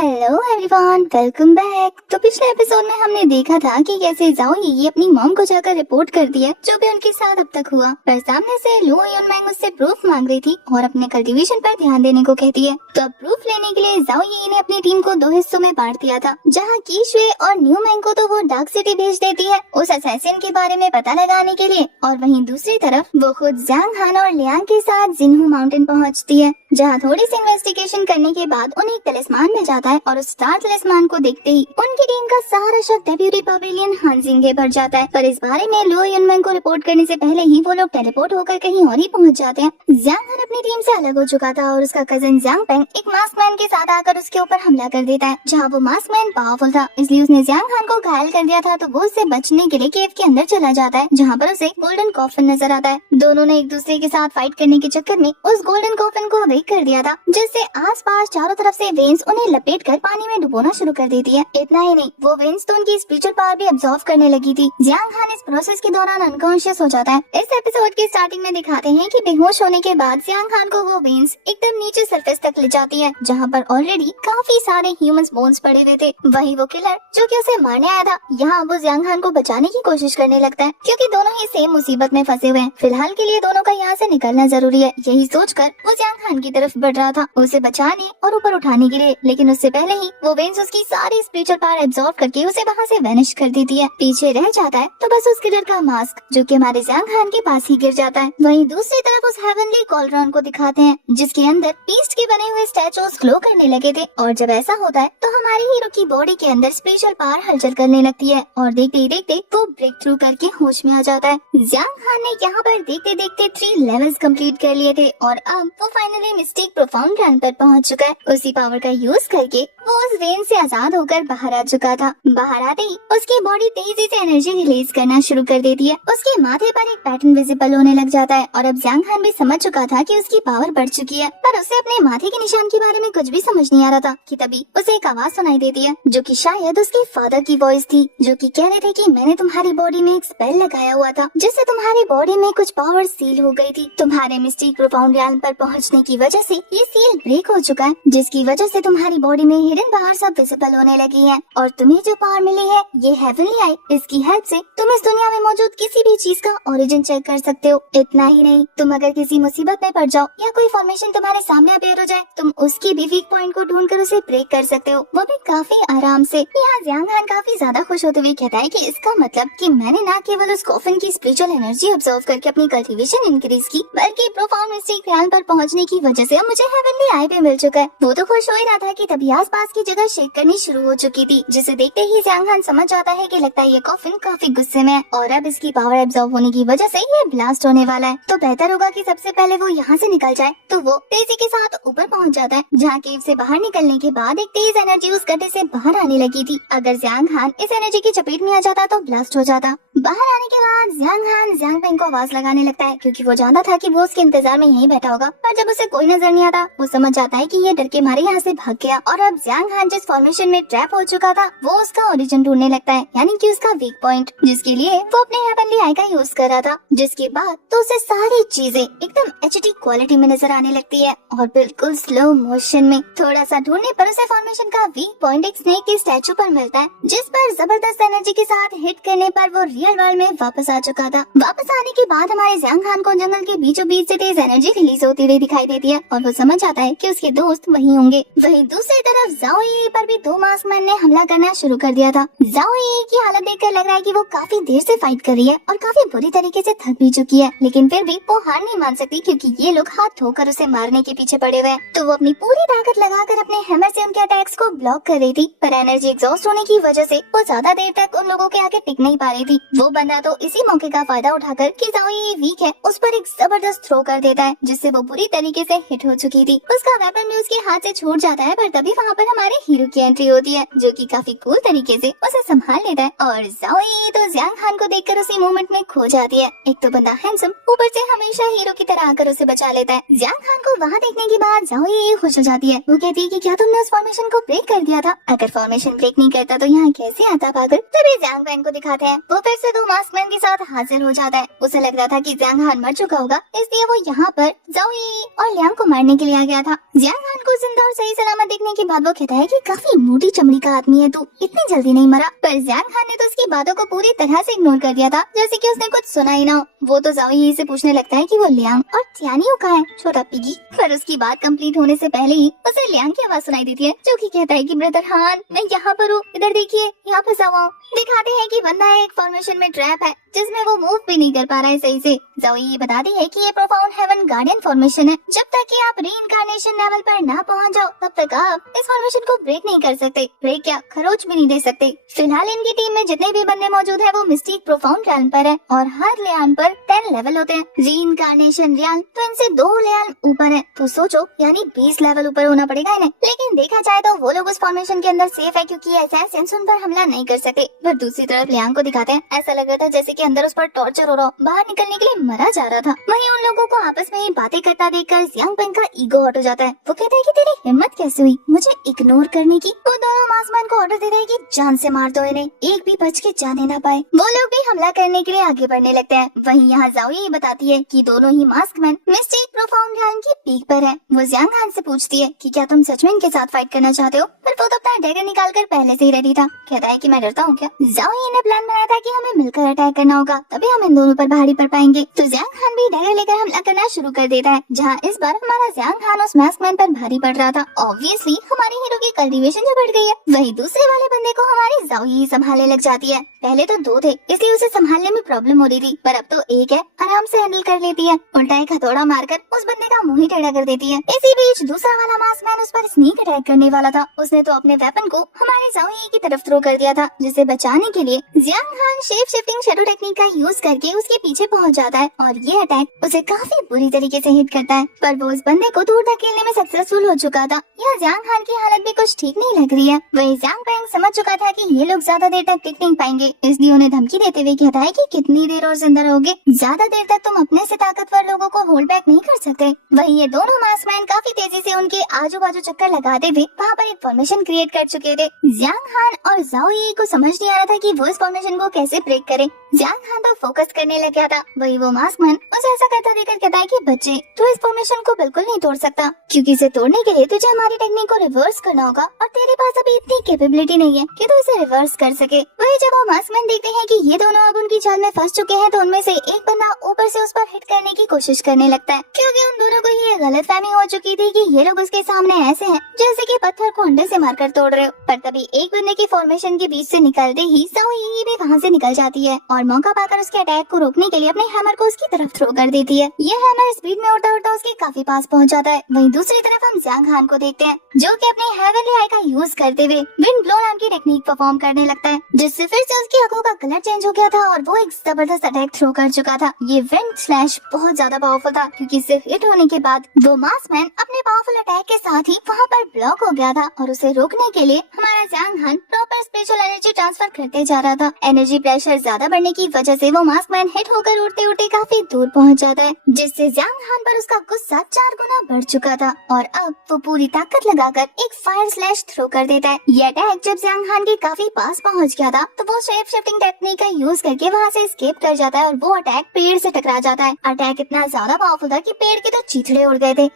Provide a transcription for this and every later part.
Hello everyone, welcome back. तो पिछले episode में हमने देखा था कि कैसे जाओ ये अपनी मॉम को जाकर रिपोर्ट कर दिया जो भी उनके साथ अब तक हुआ, पर सामने से लो युनमैंग उससे प्रूफ मांग रही थी और अपने कल्टीवेशन पर ध्यान देने को कहती है। तो अब प्रूफ लेने के लिए जाओ ये ने अपनी टीम को 2 हिस्सों में बांट दिया था, जहाँ कीशुए और न्यूमैंग को तो वो डार्क सिटी भेज देती है उस असैसिन के बारे में पता लगाने के लिए, और वहीं दूसरी तरफ वो खुद ज़ांग हान और लियांग के साथ जिन्हू माउंटेन पहुँचती है, जहाँ थोड़ी सी इन्वेस्टिगेशन करने के बाद उन्हें एक तलिस्मान मिल जाता है और उस स्टार तलिस्मान को देखते ही उनकी टीम का सारा शक डेप्यूटी पवेलियन हानजिंग के भर जाता है। पर इस बारे में लो युनमैंग को रिपोर्ट करने से पहले ही वो लोग टेलीपोर्ट होकर कहीं और ही पहुंच जाते हैं। ज़ांग हान अपनी टीम से अलग हो चुका था और उसका कजिन ज़ांग पेंग एक मास्क मैन के साथ आकर उसके ऊपर हमला कर देता है, जहाँ वो मास्क मैन पावरफुल था इसलिए उसने ज़ांग हान को घायल कर दिया था। तो वो उससे बचने के लिए केव के अंदर चला जाता है, जहाँ पर उसे गोल्डन कॉफिन नजर आता है। दोनों ने एक दूसरे के साथ फाइट करने के चक्कर में उस गोल्डन कॉफिन को वेक कर दिया था, जिससे आसपास चारों तरफ से वेन्स उन्हें लपेट कर पानी में डुबोना शुरू कर देती है। इतना ही नहीं, वो वेन्स तो उनकी स्पिरिचुअल पावर भी अब्सॉर्ब करने लगी थी। ज़ांग हान इस प्रोसेस के दौरान अनकॉन्शियस हो जाता है। इस एपिसोड के स्टार्टिंग में दिखाते हैं कि बेहोश होने के बाद ज़ांग हान को वो वेन्स एकदम नीचे सरफेस तक ले जाती है, जहाँ पर ऑलरेडी काफी सारे ह्यूमंस बोन्स पड़े हुए थे। वहीं वो किलर जो कि उसे मारने आया था, यहाँ वो ज़ांग हान को बचाने की कोशिश करने लगता है, क्योंकि दोनों ही सेम मुसीबत में फंसे हुए हैं। फिलहाल के लिए दोनों का यहाँ से निकलना जरूरी है, यही सोचकर वो ज़ांग हान की तरफ बढ़ रहा था उसे बचाने और ऊपर उठाने के लिए, लेकिन उससे पहले ही वो वेन्स उसकी सारी स्पिरिचुअल पावर एब्सॉर्ब करके उसे वहाँ से वैनिश कर देती है। पीछे रह जाता है तो बस उस किलर का मास्क, जो कि हमारे ज़ांग हान के पास ही गिर जाता है। वहीं दूसरी तरफ उस हेवनली कॉलरॉन को दिखाते हैं, जिसके अंदर बीस्ट के बने हुए स्टैचूज ग्लो करने लगे थे, और जब ऐसा होता है तो हमारे हीरो की बॉडी के अंदर स्पिरिचुअल पावर हलचल करने लगती है और देखते ही देखते वो ब्रेक थ्रू करके होश में आ जाता है। ज़ांग हान ने यहाँ पर देखते देखते 3 लेवल्स कंप्लीट कर लिए थे और अब वो फाइनली मिस्टिक प्रोफाउंड रन पर पहुँच चुका है। उसी पावर का यूज करके वो उस वेन से आजाद होकर बाहर आ चुका था। बाहर आते ही उसकी बॉडी तेजी से एनर्जी रिलीज करना शुरू कर देती है। उसके माथे पर एक पैटर्न विजिबल होने लग जाता है और अब ज़ांग हान भी समझ चुका था कि उसकी पावर बढ़ चुकी है, पर उसे अपने माथे के निशान के बारे में कुछ भी समझ नहीं आ रहा था कि तभी उसे एक आवाज सुनाई देती है, जो कि शायद उसके फादर की वॉइस थी, जो कि कह रहे थे कि मैंने तुम्हारी बॉडी में एक स्पेल लगाया हुआ था, जिससे तुम्हारी बॉडी में कुछ पावर सील हो गई थी। तुम्हारे मिस्टिक प्रोफाउंड रियल्म पर पहुंचने की वजह से ये सील ब्रेक हो चुका है, जिसकी वजह से तुम्हारी बॉडी में हिडन पावर सब विजिबल होने लगी है, और तुम्हें जो पावर मिली है ये हेवनली आई, इसकी हेल्प से तुम इस दुनिया में मौजूद किसी भी चीज का ओरिजिन चेक कर सकते हो। इतना ही नहीं, तुम अगर किसी मुसीबत में पड़ जाओ या कोई फॉर्मेशन तुम्हारे सामने अपेयर हो जाए, तुम उसकी भी वीक पॉइंट को ढूंढकर उसे ब्रेक कर सकते हो, वो भी काफी आराम से। यहाँ ज़ांग हान काफी ज्यादा खुश होते हुए कहता है कि इसका मतलब कि मैंने न केवल उस कॉफिन की स्पिरिचुअल एनर्जी ऑब्जर्व करके अपनी कल्टीवेशन इंक्रीज की, बल्कि प्रोफाउंड मिस्टिक रियल्म पर पहुंचने की वजह से अब मुझे हेवनली आई भी मिल चुका है। वो तो खुश हो ही रहा था कि तभी आसपास की जगह शेक करनी शुरू हो चुकी थी, जिसे देखते ही ज़ांग हान समझ जाता है कि लगता है ये कॉफिन काफी गुस्से में है और अब इसकी पावर एब्जॉर्ब होने की वजह से ये ब्लास्ट होने वाला है। तो बेहतर होगा कि सबसे पहले वो यहाँ से निकल जाए। तो वो तेजी के साथ ऊपर पहुँच जाता है, जहाँ केव से बाहर निकलने के बाद एक तेज एनर्जी उस गड्ढे से बाहर आने लगी थी। अगर ज़ांग हान इस एनर्जी की चपेट में आ जाता तो ब्लास्ट हो जाता। बाहर आने के बाद ज़ांग हान ज़ांग पेंग को आवाज लगाने लगता है, क्योंकि वो जानता था कि वो उसके इंतजार में यहीं बैठा होगा, पर जब उसे कोई नजर नहीं आता वो समझ जाता है कि ये डर के मारे यहाँ से भाग गया। और अब ज़ांग हान जिस फॉर्मेशन में ट्रैप हो चुका था वो उसका ओरिजिन ढूंढने लगता है, यानी कि उसका वीक पॉइंट, जिसके लिए वो अपने हेवनली आई का यूज कर रहा था। जिसके बाद तो उसे सारी चीजें एकदम एचडी क्वालिटी में नजर आने लगती है और बिल्कुल स्लो मोशन में। थोड़ा सा ढूंढने पर उसे फॉर्मेशन का वीक पॉइंट एक स्नेक के स्टैचू पर मिलता है, जिस पर जबरदस्त एनर्जी के साथ हिट करने पर वो रियल वर्ल्ड में वापस आ चुका था। वापस आने के बाद हमारे ज़ांग हान को जंगल के बीचों बीच से तेज एनर्जी रिलीज होती हुई दिखाई देती है और वो समझ जाता है कि उसके दोस्त वहीं होंगे। वहीं दूसरी तरफ जाओ ये पर भी 2 मास्क मैन ने हमला करना शुरू कर दिया था। जाओ ये की हालत देखकर लग रहा है कि वो काफी देर से फाइट कर रही है और काफी बुरी तरीके से थक भी चुकी है, लेकिन फिर भी वो हार नहीं मान सकती, क्योंकि ये लोग हाथ धोकर उसे मारने के पीछे पड़े हुए हैं। तो वो अपनी पूरी ताकत लगाकर अपने हैमर से उनके अटैक्स को ब्लॉक कर रही थी, पर एनर्जी एग्जॉस्ट होने की वजह से वो ज्यादा देर तक उन लोगों के आगे टिक नहीं पा रही थी। वो बंदा तो इसी मौके का फायदा उठाकर कि जाओ ये वीक है उस पर एक जबरदस्त थ्रो कर देता है, जिससे वो बुरी तरीके से हिट हो चुकी थी। उसका वेपन भी उसके हाथ से छूट जाता है, पर तभी वहाँ पर हमारे हीरो की एंट्री होती है, जो कि काफी कूल तरीके से उसे संभाल लेता है और जाओ ये तो ज़ांग हान को देखकर उसी मोमेंट में खो जाती है। एक तो बंदा हैंडसम, ऊपर से हमेशा हीरो की तरह आकर उसे बचा लेता है। ज़ांग हान को वहाँ देखने के बाद जाओ ये खुश हो जाती है। वो कहती है कि क्या तुमने उस फॉर्मेशन को ब्रेक कर दिया था? अगर फॉर्मेशन ब्रेक नहीं करता तो यहाँ कैसे आता पागल? तभी ज़ांग पेंग को दिखाते हैं, वो फिर से 2 मास्क मैन के साथ हाजिर हो जाता है। उसे लग रहा था कि ज़ांग हान मर चुका होगा, इसलिए वो यहाँ पर जाओ ये और लियांग को मारने के लिए आ गया था। ज़ांग हान को जिंदा और सही सलामत देखने के बाद वो कहता है कि काफी मोटी चमड़ी का आदमी है तू, इतनी जल्दी नहीं मरा। पर जियांग खान ने तो उसकी बातों को पूरी तरह से इग्नोर कर दिया था, जैसे कि उसने कुछ सुना ही ना हो। वो तो जाओ यही से पूछने लगता है कि वो लियांग और तियानियो कहाँ है, छोटा पिगी। पर उसकी बात कंप्लीट होने से पहले ही उसे लियांग की आवाज सुनाई देती है, जो कि कहता है कि ब्रदर हान, मैं यहाँ पर हूँ, इधर देखिए, यहाँ फंसा हुआ हूँ। दिखाते हैं कि बंदा एक फॉर्मेशन में ट्रैप है, जिसमें वो मूव भी नहीं कर पा रहा है सही से। ज़ोई ये बताती है कि ये प्रोफाउंड हेवन गार्डियन फॉर्मेशन है। जब तक कि आप रीइंकार्नेशन लेवल पर ना पहुंच जाओ, तब तक आप इस फॉर्मेशन को ब्रेक नहीं कर सकते। ब्रेक क्या, खरोच भी नहीं दे सकते। फिलहाल इनकी टीम में जितने भी बंदे मौजूद है वो मिस्टिक प्रोफाउंड रियान पर है, और हर रियान पर 10 लेवल होते हैं। रीइंकार्नेशन रियान तो इनसे 2 रियान ऊपर है, तो सोचो यानी 20 लेवल ऊपर होना पड़ेगा इन्हें। लेकिन देखा जाए तो वो लोग उस फॉर्मेशन के अंदर सेफ है, क्योंकि असैसिन्स उन पर हमला नहीं कर सकते। पर दूसरी तरफ लियांग को दिखाते हैं, ऐसा लग रहा था जैसे कि अंदर उस पर टॉर्चर हो रहा, बाहर निकलने के लिए मरा जा रहा था। वहीं उन लोगों को आपस में ही बातें करता देखकर जियांग पेंग का ईगो हट हो जाता है। वो कहता है कि तेरी हिम्मत कैसे हुई मुझे इग्नोर करने की। वो दोनों मास्कमैन को ऑर्डर देता है कि जान से मार दो इन्हें, एक भी बच के जाने ना पाए। वो लोग भी हमला करने के लिए आगे बढ़ने लगते हैं। वहीं यहाँ ज़ाओ ये बताती है कि दोनों ही मास्कमैन मिस्टिक प्रोफाउंड रियान की पीक पर है। वो जियांग खान से पूछती है कि क्या तुम सच में इनके साथ फाइट करना चाहते हो, पर वो तो अपना डैगर निकाल कर पहले से ही रेडी था। कहता है कि मैं डरता हूँ क्या। ज़ाओ ने प्लान बनाया था कि हमें मिलकर अटैक करना होगा, तभी हम इन दोनों पर भारी पड़ पाएंगे। तो जियांग खान भी डैगर लेकर हमला करना शुरू कर देता है, जहाँ इस बार हमारा जियांग खान उस मास्कमैन पर भारी पड़ रहा था। ऑब्वियसली हमारे हीरो की कल्टीवेशन जो बढ़ गई है। वही दूसरे वाले बंदे को हमारी ज़ाओ ही संभालने लग जाती है। पहले तो 2 थे, इसलिए उसे संभालने में प्रॉब्लम हो रही थी, पर अब तो एक है, आराम से हैंडल कर लेती है। उल्टा एक हथौड़ा मारकर उस बंदे का मुंह ही टेढ़ा कर देती है। इसी बीच दूसरा वाला मास्कमैन उस पर स्नीक अटैक करने वाला था। उसने तो अपने वेपन को हमारे ज़ाओ की तरफ थ्रो कर दिया था, जिसे बचाने के लिए Jiang Khan shape shifting shadow technique का यूज करके उसके पीछे पहुंच जाता है, और ये अटैक उसे काफी बुरी तरीके से हिट करता है। पर वो उस बंदे को दूर धकेलने में सक्सेसफुल हो चुका था। यह जियांग खान की हालत भी कुछ ठीक नहीं लग रही है। वही जियांग पेंग समझ चुका था कि ये लोग ज्यादा देर तक टिक नहीं पाएंगे, इसलिए उन्हें धमकी देते हुए कहता है कि कितनी देर और जिंदा रहोगे, ज्यादा देर तक तुम अपने से ताकतवर लोगों को होल्ड बैक नहीं कर सकते। वही ये दोनों मास्कमैन काफी तेजी से उनके आजू बाजू चक्कर लगाते हुए वहाँ पर एक फॉर्मेशन क्रिएट कर चुके थे। जियांग खान और ज़ाओ यी को समझ नहीं आ रहा था कि वो इस फॉर्मेशन को कैसे ब्रेक करे। जियांग खान तो फोकस करने लग गया था। वही वो मास्कमैन उसे ऐसा करता देखकर कहता है कि बच्चे तू इस फॉर्मेशन को बिल्कुल नहीं तोड़ सकता, क्योंकि इसे तोड़ने के लिए तुझे हमारी टेक्निक को रिवर्स करना होगा, और तेरे पास अभी इतनी कैपेबिलिटी नहीं है कि तू इसे रिवर्स कर सके। वही जब वो मास्कमैन देखते हैं कि ये दोनों अब उनकी चाल में फंस चुके हैं, तो उनमें से एक बंदा ऊपर से उस पर हिट करने की कोशिश करने लगता है, क्योंकि उन दोनों को ये गलतफहमी हो चुकी थी कि ये लोग उसके सामने ऐसे हैं जैसे कि पत्थर को अंडे से मारकर तोड़ रहे हो। पर तभी एक बंदे की फॉर्मेशन के बीच से निकलते ही ज़ाओ यी भी वहाँ से निकल जाती है, और मौका पाकर उसके अटैक को रोकने के लिए अपने हैमर को उसकी तरफ थ्रो कर देती है। ये हैमर स्पीड में उड़ता उड़ता उसके काफी पास पहुँच जाता है। वहीं दूसरी तरफ हम जियांग खान को देखते हैं, जो कि अपने हेवनली आई का यूज करते हुए विंड ब्लो नाम की टेक्निक परफॉर्म करने लगता है, जिससे फिर से उसकी आंखों का कलर चेंज हो गया था और वो एक जबरदस्त अटैक थ्रो कर चुका था। ये विंड स्लैश बहुत ज्यादा पावरफुल था, क्योंकि सिर्फ हिट होने के बाद वो मास्कमैन अपने पावरफुल अटैक के साथ ही वहाँ पर ब्लॉक हो गया था, और उसे रोकने के लिए हमारा Jiang Khan proper special energy transfer करते जा रहा था। एनर्जी प्रेशर ज्यादा बढ़ने की वजह से वो मास्कमैन हिट होकर उड़ते उड़ते काफी दूर पहुँच जाता है, जिससे जियांग खान पर उसका गुस्सा 4 गुना बढ़ चुका था, और अब वो पूरी ताकत लगाकर एक फायर स्लैश थ्रो कर देता है। ये अटैक जब जियांग खान के काफी पास पहुंच गया था, तो वो शेप शिफ्टिंग टेक्निक का यूज करके वहाँ से एस्केप कर जाता है, और वो अटैक पेड़ से टकरा जाता है। अटैक इतना ज्यादा पावरफुल था कि पेड़ के तो चीथड़े उड़ गए थे।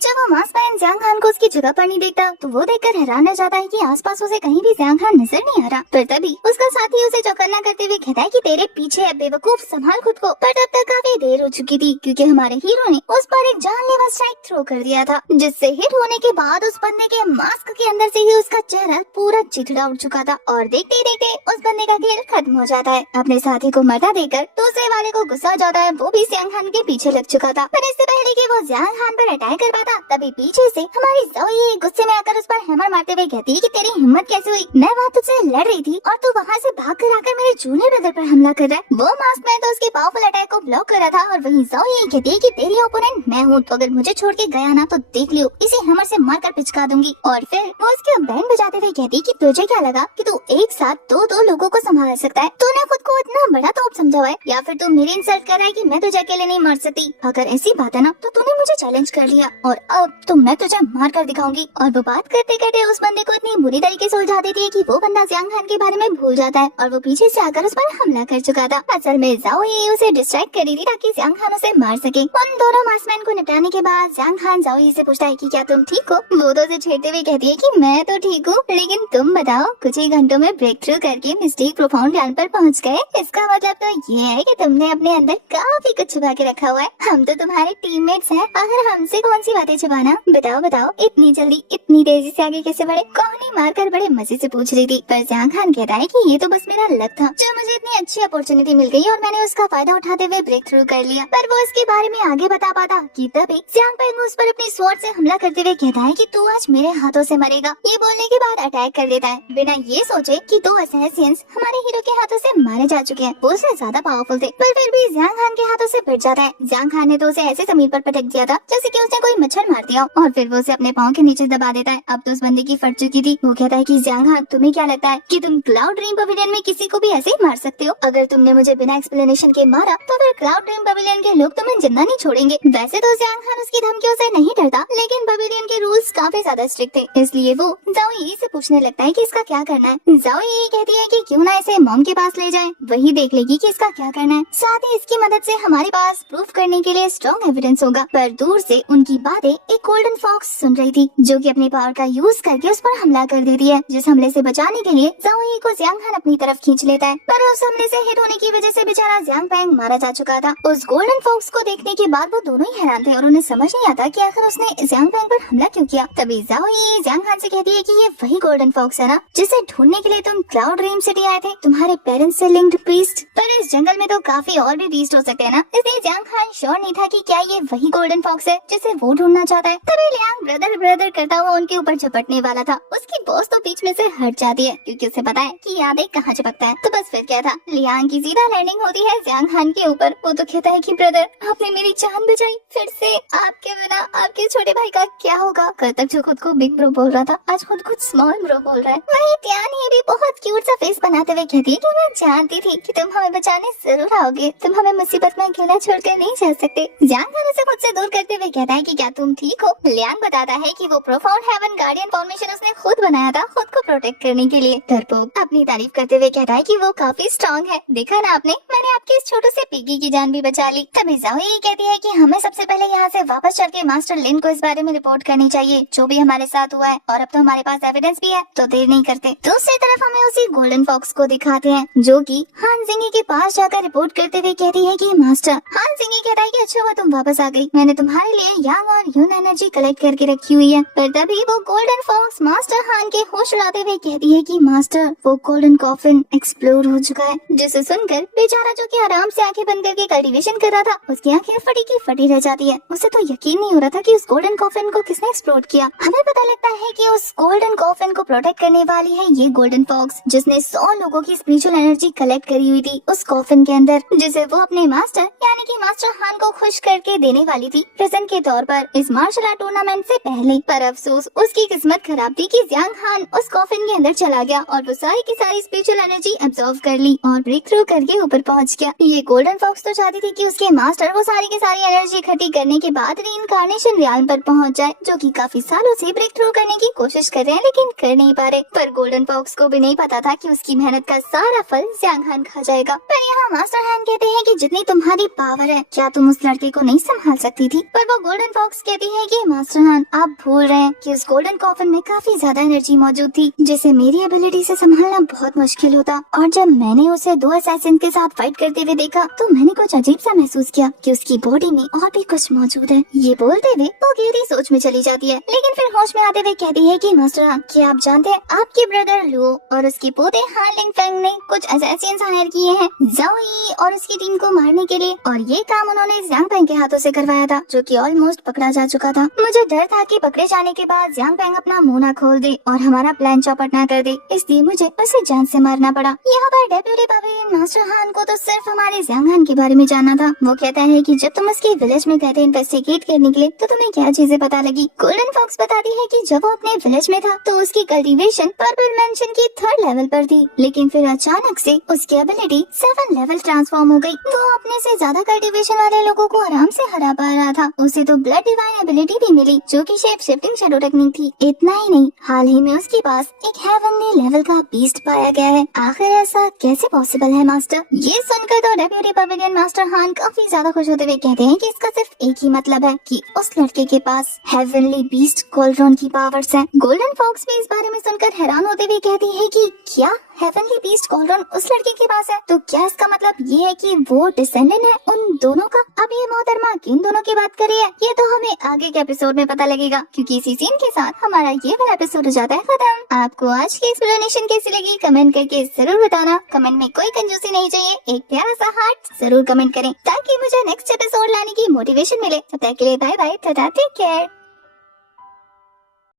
जब वो मास्कमैन जियांग खान को उसकी जगह पर नहीं देखता, तो वो देखकर हैरान रह जाता है कि आसपास उसे कहीं भी जियांग खान नजर नहीं आ रहा। पर तभी उसका साथी उसे चौकन्ना करते हुए कहता है कि तेरे पीछे है बेवकूफ, संभाल खुद को। पर तब तक काफी देर हो चुकी थी, क्योंकि हमारे हीरो ने उस पर एक जानलेवा स्ट्राइक थ्रो कर दिया था, जिससे हिट होने के बाद उस बंदे के मास्क के अंदर से ही उसका चेहरा पूरा चिथड़ा उड़ चुका था, और देखते देखते उस बंदे का खेल खत्म हो जाता है। अपने साथी को मरता देखकर दूसरे वाले को गुस्सा हो जाता है, वो भी जियांग खान के पीछे लग चुका था। पर इससे पहले कि वो जियांग खान पर अटैक कर पाता, तभी पीछे से हमारी ज़ाओ यी गुस्से में आकर उस पर हैमर मारते हुए कहती है कि तेरी हिम्मत कैसे हुई, मैं वहाँ तुझसे लड़ रही थी और तू वहाँ से भाग कर आकर मेरे जूनियर ब्रदर पर हमला कर रहा है। वो मास्कमैन तो उसके पावरफुल अटैक को ब्लॉक कर रहा था, और वहीं ज़ाओ यी कहती है कि तेरी ओपोनेंट मैं हूँ, तो अगर मुझे छोड़ के गया ना तो देख लियो, इसे हैमर से मारकर पिचका दूंगी। और फिर वो उसके बैंड बजाते हुए कहती कि तुझे क्या लगा कि तू एक साथ दो लोगों को संभाल सकता है? तूने खुद को इतना बड़ा तोप समझा हुआ है, या फिर तू मेरी इंसल्ट कर रहा है कि मैं तुझे अकेले नहीं मार सकती? अगर ऐसी बात है ना, तो तूने मुझे चैलेंज कर लिया, और अब तो मैं तुझे मार कर दिखाऊंगी। और वो बात करते करते उस बंदे को इतनी बुरी तरीके से उलझा देती है कि वो बंदा जियांग खान के बारे में भूल जाता है और वो पीछे से आकर उस पर हमला कर चुका था। असल में जाओ ये उसे डिस्ट्रैक्ट कर रही थी ताकि जियांग खान उसे मार सके। उन दोनों मार्क्समैन को निपटाने के बाद जियांग खान जाओ ये से पूछता है कि क्या तुम ठीक हो। वो तो उसे छेड़ते हुए कहती है कि मैं तो ठीक हूँ, लेकिन तुम बताओ कुछ ही घंटों में ब्रेक थ्रू करके मिस्टिक प्रोफाउंड ज्ञान पर पहुँच गए। इसका मतलब तो ये है कि तुमने अपने अंदर काफी कुछ छुपा के रखा हुआ है। हम तो तुम्हारे टीममेट्स हैं, आखिर हमसे कौन सी बातें छुपाना। बताओ बताओ इतनी जल्दी इतनी तेजी से आगे कैसे बढ़े। कहानी मारकर बड़े मजे से पूछ रही थी, पर जियांग खान कहता है कि ये तो बस मेरा लक था, जो मुझे इतनी अच्छी अपॉर्चुनिटी मिल गई और मैंने उसका फायदा उठाते हुए ब्रेक थ्रू कर लिया। पर वो इसके बारे में आगे बता पाता कि तभी जियांग पेंग उस पर अपनी स्वॉर्ड से हमला करते हुए कहता है कि तू आज मेरे हाथों से मरेगा। ये बोलने के बाद अटैक कर देता है बिना ये सोचे कि 2 असैसिन्स हमारे हीरो के हाथों से मारे जा चुके हैं। वो उससे ज्यादा पावरफुल थे, पर फिर भी जियांग खान के हाथों से पिट जाता है। जियांग खान ने तो उसे ऐसे जमीन पर पटक दिया था जैसे कि उसने कोई मच्छर मार दिया और फिर वो उसे अपने पाँव के नीचे दबा देता है। अब तो उस बंदे की फट चुकी थी। वो कहता है कि जियांग खान तुम्हें क्या लगता है कि तुम क्लाउड ड्रीम पवेलियन में किसी को भी ऐसे ही मार सकते हो? अगर तुमने मुझे बिना एक्सप्लेनेशन के मारा तो फिर क्लाउड ड्रीम पवेलियन के लोग तुम्हें जिंदा नहीं छोड़ेंगे। वैसे तो जियांग खान उसकी धमकियों से नहीं डरता, लेकिन पवेलियन के रूल्स काफी ज्यादा स्ट्रिक्ट थे, इसलिए वो जाओ यी से पूछने लगता है कि इसका क्या करना है। जाओ यही कहती है कि क्यों ना इसे मॉम के पास ले जाएं, वही देख लेगी कि इसका क्या करना है। साथ ही इसकी मदद से हमारे पास प्रूफ करने के लिए स्ट्रॉन्ग एविडेंस होगा। पर दूर से उनकी बातें एक गोल्डन फॉक्स सुन रही थी, जो कि अपनी पावर का यूज करके उस पर हमला कर देती है। जिस हमले से बचाने के लिए जाओ यी को जियांग खान अपनी तरफ खींच लेता है, पर उस हमले से हिट होने की वजह से बेचारा जियांग पेंग मारा जा चुका था। उस गोल्डन फॉक्स को देखने के बाद वो दोनों ही हैरान थे और उन्हें समझ नहीं आता कि आखिर उसने जियांग पेंग पर हमला क्यों किया। तभी जाओ यी जियांग खान से कहती है कि ये वही गोल्डन फॉक्स है ना, जिसे ढूंढने के लिए तुम क्लाउड ड्रीम सिटी आए थे, तुम्हारे पेरेंट्स से लिंक्ड प्रीस्ट। पर इस जंगल में तो काफी और भी बीस्ट हो सकते हैं ना, इसलिए जियांग खान श्योर नहीं था कि क्या ये वही गोल्डन फॉक्स है जिसे वो ढूंढना चाहता है। तभी लियांग ब्रदर ब्रदर करता हुआ उनके ऊपर झपटने वाला था। उसकी बॉस तो बीच में से हट जाती है क्योंकि उसे पता है कि यादें कहाँ झपकता है। तो बस फिर क्या था, लियांग की सीधा लैंडिंग होती है जियांग खान के ऊपर। वो तो कहता है कि ब्रदर आपने मेरी जान बचाई, फिर से आपके बिना आपके छोटे भाई का क्या होगा। कल तक जो खुद को बिग ब्रो बोल रहा था, आज खुद स्मॉल ब्रो बोल रहा है। वही त्यान ही भी बहुत क्यूट सा फेस बनाते हुए कहती है कि मैं जानती थी कि तुम हमें बचाने जरूर आओगे, तुम हमें मुसीबत में अकेला छोड़कर नहीं जा सकते। जियांग खान उसे खुद से दूर करते हुए कहता है कि क्या तुम ठीक हो। लियांग बताता है कि वो प्रोफाउंड हेवन गार्डियन फॉर्मेशन उसने खुद बनाया था खुद को प्रोटेक्ट करने के लिए। डरपोक अपनी तारीफ करते हुए कहता है कि वो काफी स्ट्रॉन्ग है, देखा ना आपने, मैंने आपके इस छोटे से पिगी की जान भी बचा ली। तभी जाओ ये कहती है कि हमें सबसे पहले यहाँ से वापस चल के मास्टर लिन को इस बारे में रिपोर्ट करनी चाहिए जो भी हमारे साथ हुआ है, और अब तो हमारे पास एविडेंस भी है, तो देर नहीं करते। दूसरी तरफ हमें उसी गोल्डन फॉक्स को दिखाते हैं जो कि हान जिंगी के पास जाकर रिपोर्ट करते हुए कहती है कि मास्टर। हान जिंगी कहता है कि अच्छा हुआ तुम वापस आ गई, मैंने तुम्हारे लिए यांग और यून एनर्जी कलेक्ट करके रखी हुई है। पर तभी वो गोल्डन फॉक्स मास्टर हान के होश उड़ाते हुए कहती है कि मास्टर वो गोल्डन कॉफिन एक्सप्लोर हो चुका है। जिसे सुनकर बेचारा जो कि आराम से आंखें बंद करके कल्टीवेशन कर रहा था, उसकी आंखें फटी की फटी रह जाती है। उसे तो यकीन नहीं हो रहा था कि उस गोल्डन कॉफिन को किसने एक्सप्लोर किया। हमें पता लगता है कि उस गोल्डन कॉफिन को प्रोटेक्ट करने वाली है ये गोल्डन फॉक्स, जिसने 100 लोगों की स्पिरिचुअल एनर्जी कलेक्ट करी हुई थी उस कॉफिन के अंदर, जिसे वो अपने मास्टर यानी कि मास्टर हान को खुश करके देने वाली थी प्रेजेंट के तौर पर इस मार्शल आर्ट टूर्नामेंट से पहले। पर अफसोस उसकी किस्मत खराब थी कि जियांग खान उस कॉफिन के अंदर चला गया और वो सारी की सारी स्पिरिचुअल एनर्जी एब्जॉर्व कर ली और ब्रेक थ्रू करके ऊपर पहुंच गया। ये गोल्डन फॉक्स तो चाहती थी कि उसके मास्टर वो सारी की सारी एनर्जी इकट्ठी करने के बाद रीइंकार्नेशन रियाल पर पहुंच जाए, जो कि काफी सालों से ब्रेक थ्रू करने की कोशिश कर रहे हैं लेकिन कर नहीं पा रहे। पर गोल्डन फॉक्स को भी नहीं पता था कि उसकी मेहनत का सारा फल जियांग खान खा जाएगा। पर यहाँ मास्टर हान कहते हैं कि जितनी तुम्हारी पावर है क्या तुम उस लड़के को नहीं संभाल सकती थी। पर वो गोल्डन फॉक्स कहती है कि मास्टर हान आप भूल रहे हैं कि उस गोल्डन कॉफिन में काफी ज्यादा एनर्जी मौजूद थी जिसे मेरी एबिलिटी से संभालना बहुत मुश्किल होता, और जब मैंने उसे 2 असैसिन के साथ फाइट करते हुए देखा तो मैंने कुछ अजीब सा महसूस किया कि उसकी बॉडी में और भी कुछ मौजूद है। ये बोलते हुए वो गहरी सोच में चली जाती है, लेकिन फिर होश में आते हुए कहती है कि मास्टर हान क्या आप जानते हैं आपके ब्रदर लुओ और उसके पोते हान लिंगफेंग ने कुछ असैसिन्स हायर किए हैं जाओ यी और उसकी टीम को मारने के लिए, और ये काम उन्होंने जियांग पेंग के हाथों से करवाया था जो कि ऑलमोस्ट पकड़ा जा चुका था। मुझे डर था कि पकड़े जाने के बाद जियांग पेंग अपना मुंह ना खोल दे और हमारा प्लान चौपट ना कर दे, इसलिए मुझे उसे जान से मारना पड़ा। यहाँ पर डेप्यूटी पवेलियन मास्टर हान को तो सिर्फ हमारे जियांग खान के बारे में जानना था। वो कहता है कि जब तुम उसके विलेज में गए थे इन्वेस्टिगेट करने के लिए तो तुम्हें क्या चीजें पता लगी। गोल्डन फॉक्स बताती है कि जब वो अपने विलेज में था तो उसकी कल्टीवेशन पर्पल मेंशन की 3rd लेवल पर थी, लेकिन फिर अचानक से उसकी एबिलिटी 7 लेवल ट्रांसफॉर्म हो गई। वो अपने से ज्यादा कल्टीवेशन वाले लोगों को आराम से हरा पा रहा था। उसे तो ब्लड डिवाइन एबिलिटी भी मिली जो कि शेप शिफ्टिंग शैडो टेक्निक थी। इतना ही नहीं, हाल ही इतने में उसके पास एक हेवनली लेवल का बीस्ट पाया गया है। आखिर ऐसा कैसे पॉसिबल है मास्टर? ये सुनकर तो डेप्यूटी पवेलियन मास्टर हान काफी ज्यादा खुश होते हुए कहते हैं कि इसका सिर्फ एक ही मतलब है कि उस लड़के के पास हेवनली बीस्ट कोल्ड्रॉन की पावर्स हैं। गोल्डन फॉक्स भी इस बारे में सुनकर हैरान होते हुए कहती है कि क्या हेवनली बीस्ट कोल्ड्रॉन उस लड़के के पास है? तो क्या इसका मतलब ये है कि वो डिसेंडेंट है उन दोनों का? अब ये मोहतरमा किन दोनों की बात कर रही है, ये तो हमें आगे के एपिसोड में पता लगेगा, क्योंकि इसी सीन के साथ हमारा ये वाला एपिसोड हो जाता है खत्म। आपको आज की एक्सप्लेनेशन कैसी लगी कमेंट करके जरूर बताना। कमेंट में कोई कंजूसी नहीं चाहिए, एक प्यारा सा हार्ट जरूर कमेंट करें ताकि मुझे नेक्स्ट एपिसोड लाने की मोटिवेशन मिले। तब तक के लिए bye bye, tata, take care.